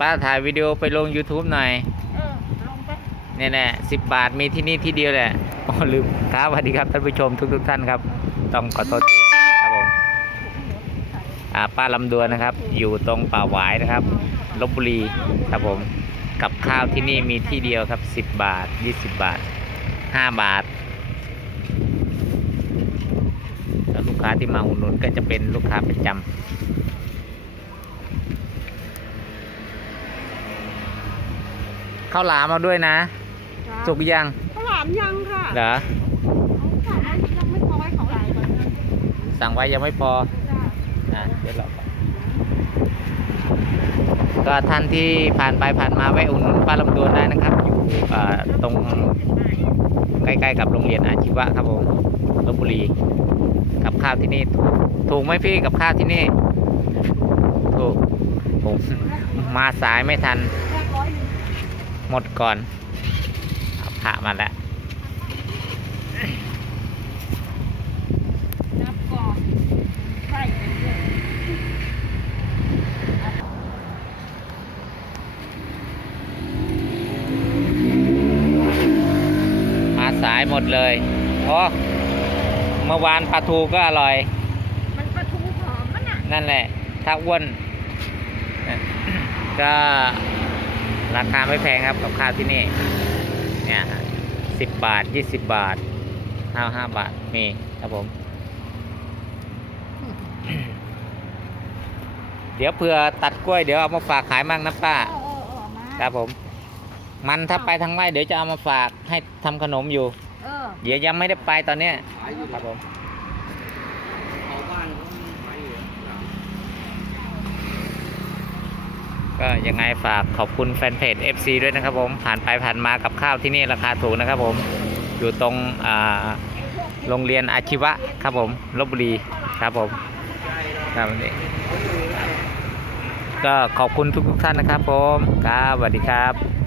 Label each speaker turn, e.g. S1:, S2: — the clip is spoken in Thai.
S1: ป้าถ่ายวิดีโอไปลง YouTube หน่อย
S2: เออลงไป
S1: เนี่ยแหละสิบบาทมีที่นี่ที่เดียวแหละอ๋อลืมครับสวัสดีครับท่านผู้ชมทุกทุกๆท่านครับ ต้องขอโทษทีครับผมอ่าป้าลำดวนนะครับ อยู่ตรงป่าหวายนะครับลบบุรีครับผมกับข้าวที่นี่มีที่เดียวครับสิบบาทยี่สิบบาทห้าบาท แล้วลูกค้าที่มาอุดหนุนก็จะเป็นลูกค้าประจำ ข้าวหลามมาด้วยนะ สุกยัง
S2: ข้าวหลามยังค่ะ
S1: เหรอ
S2: ข้าวหลามยังไม่พอไว้ของหลายก่อนนะ
S1: สั่งไว้ยังไม่พอ
S2: จ้ะ
S1: นะเดี๋ยวเราก่อนก็ท่านที่ผ่านไปผ่านมาแวะอุดหนุนป้าลำดวนได้นะครับอยู่เอ่อตรงใกล้ๆกับโรงเรียนอาชีวะครับผมลบบุรี กับข้าวที่นี่ถูกถูกไหมพี่กับข้าวที่นี่ถูกผมมาสายไม่ทัน
S2: แรกร้อยหนึ่ง
S1: หมดก่อนเอาผ่ามาแล้ว
S2: นับก่อนใส่ไปเรื่อย
S1: มาสายหมดเลยโอ้เมื่อวานปลาทูก็อร่อย
S2: มันปลาทูหอมมันอะ
S1: นั่นแหละ ถ้าอ้วน ก็ ราคาไม่แพงครับกับข้าวที่นี่ เนี่ยสิบบาทยี่สิบบาทห้าห้าบาทมีครับผม เดี๋ยวเผื่อตัดกล้วยเดี๋ยวเอามาฝากขายมั่งนะป้า
S2: เออเออเออมา
S1: ครับผม มันถ้าไปทางไร่เดี๋ยวจะเอามาฝากให้ทำขนมอยู่
S2: เออ
S1: เดี๋ยวยังไม่ได้ไปตอนเนี้ย
S3: ขายอยู่
S1: ครับผม
S3: เขาบ้านเขามีขายอยู่
S1: ก็ยังไงฝากขอบคุณแฟนเพจ FC ด้วยนะครับผม ผ่านไปผ่านมากับข้าวที่นี่ราคาถูกนะครับผม อยู่ตรงโรงเรียนอาชีวะครับผมลบบุรีครับผมครับนนี้ก็ขอบคุณทุกๆท่านนะครับผมครับสวัสดีครับ